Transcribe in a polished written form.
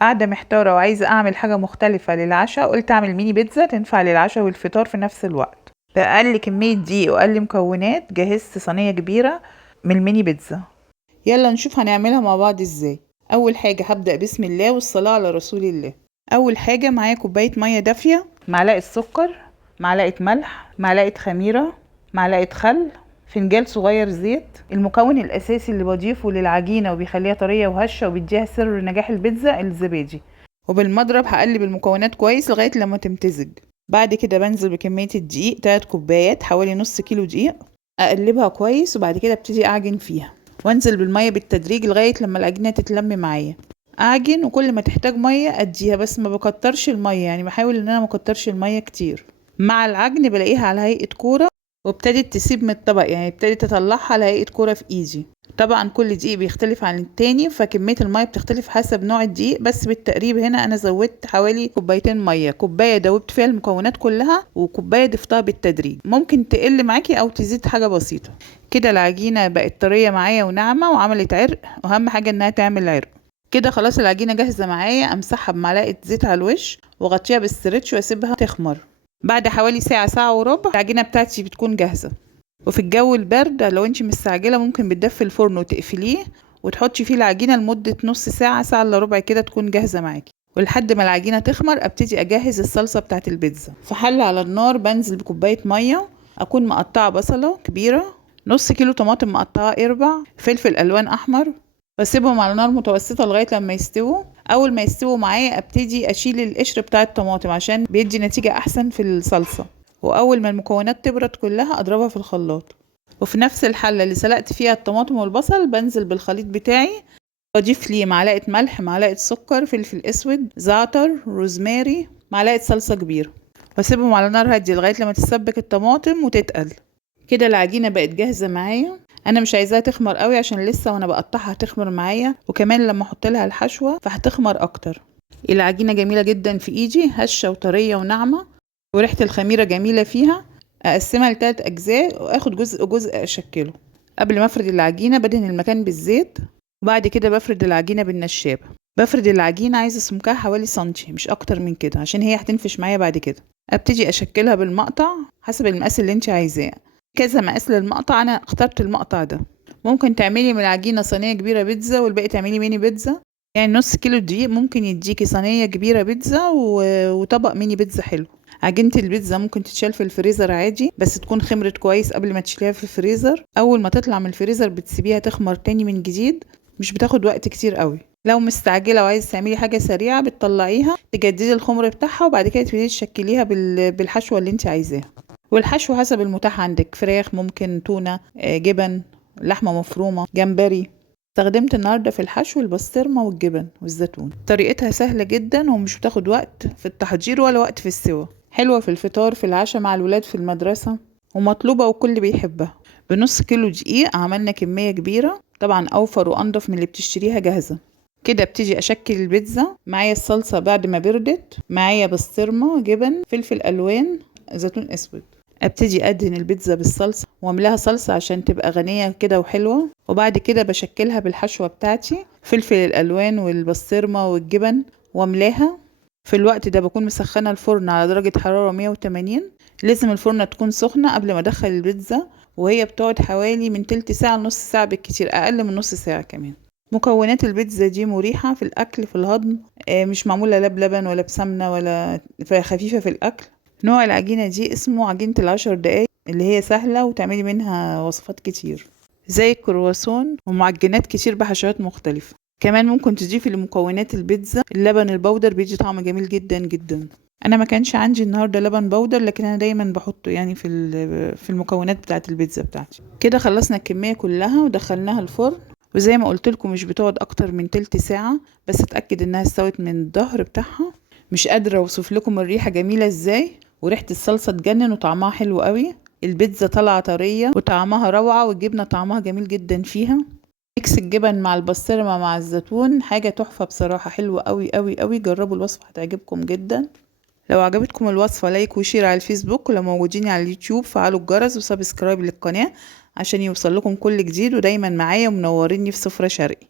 قاعدة محتارة وعايزة اعمل حاجة مختلفة للعشاء، قلت اعمل ميني بيتزا تنفع للعشاء والفطار في نفس الوقت. بأقل كمية دقيق وأقل مكونات جهزت صينية كبيرة من الميني بيتزا. يلا نشوف هنعملها مع بعض ازاي. اول حاجة هبدأ بسم الله والصلاة على رسول الله. اول حاجة معايا كوباية مية دافية، معلقة سكر، معلقة ملح، معلقة خميرة، معلقة خل، فنجان صغير زيت. المكون الاساسي اللي بضيفه للعجينة وبيخليها طرية وهشة وبيديها سر نجاح البيتزا الزبادي. وبالمضرب هقلب المكونات كويس لغاية لما تمتزج. بعد كده بنزل بكمية الدقيق 3 كوبايات، حوالي نص كيلو دقيق. اقلبها كويس وبعد كده ابتدي اعجن فيها، وانزل بالمية بالتدريج لغاية لما العجينة تتلم معايا. اعجن وكل ما تحتاج مية اديها، بس ما بكترش المية، يعني بحاول ان انا ما اكترش المية كتير. مع العجن بلاقيها على هيئة كورة، وابتدت تسيب من الطبق، يعني ابتدت اطلعها على هيئة كورة في ايدي. طبعا كل دقيق بيختلف عن التاني، فكمية المية بتختلف حسب نوع الدقيق، بس بالتقريب هنا انا زودت حوالي كوبايتين مية. كوباية دوبت فيها المكونات كلها، وكوباية ضفتها بالتدريج. ممكن تقل معاكي او تزيد حاجة بسيطة. كده العجينة بقت طرية معايا وناعمة وعملت عرق، واهم حاجة انها تعمل عرق. كده خلاص العجينة جاهزة معايا. امسحها بمعلقة زيت على الوش واغطيها بالستريتش واسيبها تخمر. بعد حوالي ساعة، ساعة وربع، العجينة بتاعتي بتكون جاهزة. وفي الجو البرد لو انت مستعجلة ممكن بتدفي الفرن وتقفليه وتحطي فيه العجينة لمدة نص ساعة، ساعة الا ربع كده تكون جاهزة معاكي. ولحد ما العجينة تخمر ابتدي اجهز الصلصة بتاعت البيتزا. في حلة على النار بنزل بكوباية مية، اكون مقطعة بصلة كبيرة، نص كيلو طماطم مقطعة اربع، فلفل الوان احمر، واسيبهم على نار متوسطة لغاية لما يستووا. اول ما يستووا معايا ابتدي اشيل القشر بتاع الطماطم عشان بيدي نتيجة احسن في الصلصة. واول ما المكونات تبرد كلها اضربها في الخلاط. وفي نفس الحلة اللي سلقت فيها الطماطم والبصل بنزل بالخليط بتاعي، واضيف ليه معلقة ملح، معلقة سكر، فلفل اسود، زعتر، روزماري، معلقة صلصة كبيرة، واسيبهم على نار هادية لغاية لما تتسبك الطماطم وتتقل. كده العجينة بقت جاهزة معايا. انا مش عايزاها تخمر قوي عشان لسه وانا بقطعها هتخمر معايا، وكمان لما احط لها الحشوة فهتخمر اكتر. العجينة جميلة جدا في ايدي، هشة وطرية وناعمة، وريحة الخميرة جميلة فيها. اقسمها ل3 اجزاء واخد جزء جزء اشكله. قبل ما افرد العجينة بدهن المكان بالزيت، وبعد كده بفرد العجينة بالنشاب. بفرد العجينة عايزة سمكها حوالي سنتي مش اكتر من كده عشان هي هتنفش معايا بعد كده. ابتدي اشكلها بالمقطع حسب المقاس اللي انت عايزاه. كذا مقاس للمقطع، انا اخترت المقطع ده. ممكن تعملي من العجينة صينية كبيرة بيتزا والباقي تعملي ميني بيتزا، يعني نص كيلو دقيق ممكن يديكي صينية كبيرة بيتزا وطبق ميني بيتزا حلو. عجينة البيتزا ممكن تتشال في الفريزر عادي، بس تكون خمرت كويس قبل ما تشيليها في الفريزر. اول ما تطلع من الفريزر بتسيبيها تخمر تاني من جديد، مش بتاخد وقت كتير قوي. لو مستعجلة وعايزة تعملي حاجة سريعة بتطلعيها تجددي الخمر بتاعها، وبعد كده تبتدي تشكليها بالحشوة اللي انت عايزاها. والحشو حسب المتاح عندك، فراخ، ممكن تونة، جبن، لحمة مفرومة، جمبري. استخدمت النهاردة في الحشو البسطرمة والجبن والزيتون. طريقتها سهلة جدا ومش بتاخد وقت في التحضير ولا وقت في السوا. حلوة في الفطار، في العشاء مع الولاد في المدرسة، ومطلوبة والكل بيحبها. بنص كيلو دقيق عملنا كمية كبيرة، طبعا أوفر وأنضف من اللي بتشتريها جاهزة. كده ابتدي أشكل البيتزا. معايا الصلصة بعد ما بردت، معايا بسطرمة، جبن، فلفل ألوان، زيتون أسود. ابتدي ادهن البيتزا بالصلصه واملاها صلصه عشان تبقى غنيه كده وحلوه. وبعد كده بشكلها بالحشوه بتاعتي، فلفل الالوان والبسطرمه والجبن، واملاها. في الوقت ده بكون مسخنه الفرن على درجه حراره 180. لازم الفرن تكون سخنه قبل ما ادخل البيتزا، وهي بتقعد حوالي من تلت ساعه لنص ساعه بالكتير، اقل من نص ساعه كمان. مكونات البيتزا دي مريحه في الاكل، في الهضم، مش معموله لا بلبن ولا بسمنه ولا، خفيفه في الاكل. نوع العجينة دي اسمه عجينة ال10 دقايق، اللي هي سهلة وتعملي منها وصفات كتير زي الكرواسون ومعجنات كتير بحشوات مختلفة. كمان ممكن تضيفي لمكونات البيتزا اللبن البودر، بيدي طعم جميل جدا جدا. انا ما كانش عندي النهارده لبن بودر، لكن انا دايما بحطه يعني في المكونات بتاعه البيتزا بتاعتي. كده خلصنا الكميه كلها ودخلناها الفرن، وزي ما قلت لكم مش بتقعد اكتر من تلت ساعه، بس اتاكد انها استوت من الظهر بتاعها. مش قادره اوصف لكم الريحه جميله ازاي، وريحه الصلصه تجنن وطعمها حلو قوي. البيتزا طالعه طريه وطعمها روعه، والجبنه طعمها جميل جدا فيها. ميكس الجبن مع البسطرمه مع الزيتون حاجه تحفه بصراحه، حلوه قوي قوي قوي. جربوا الوصفه هتعجبكم جدا. لو عجبتكم الوصفه لايك وشير على الفيسبوك، ولو موجودين على اليوتيوب فعلوا الجرس وسبسكرايب للقناه عشان يوصل لكم كل جديد. ودايما معايا ومنوريني في سفرة شرقي.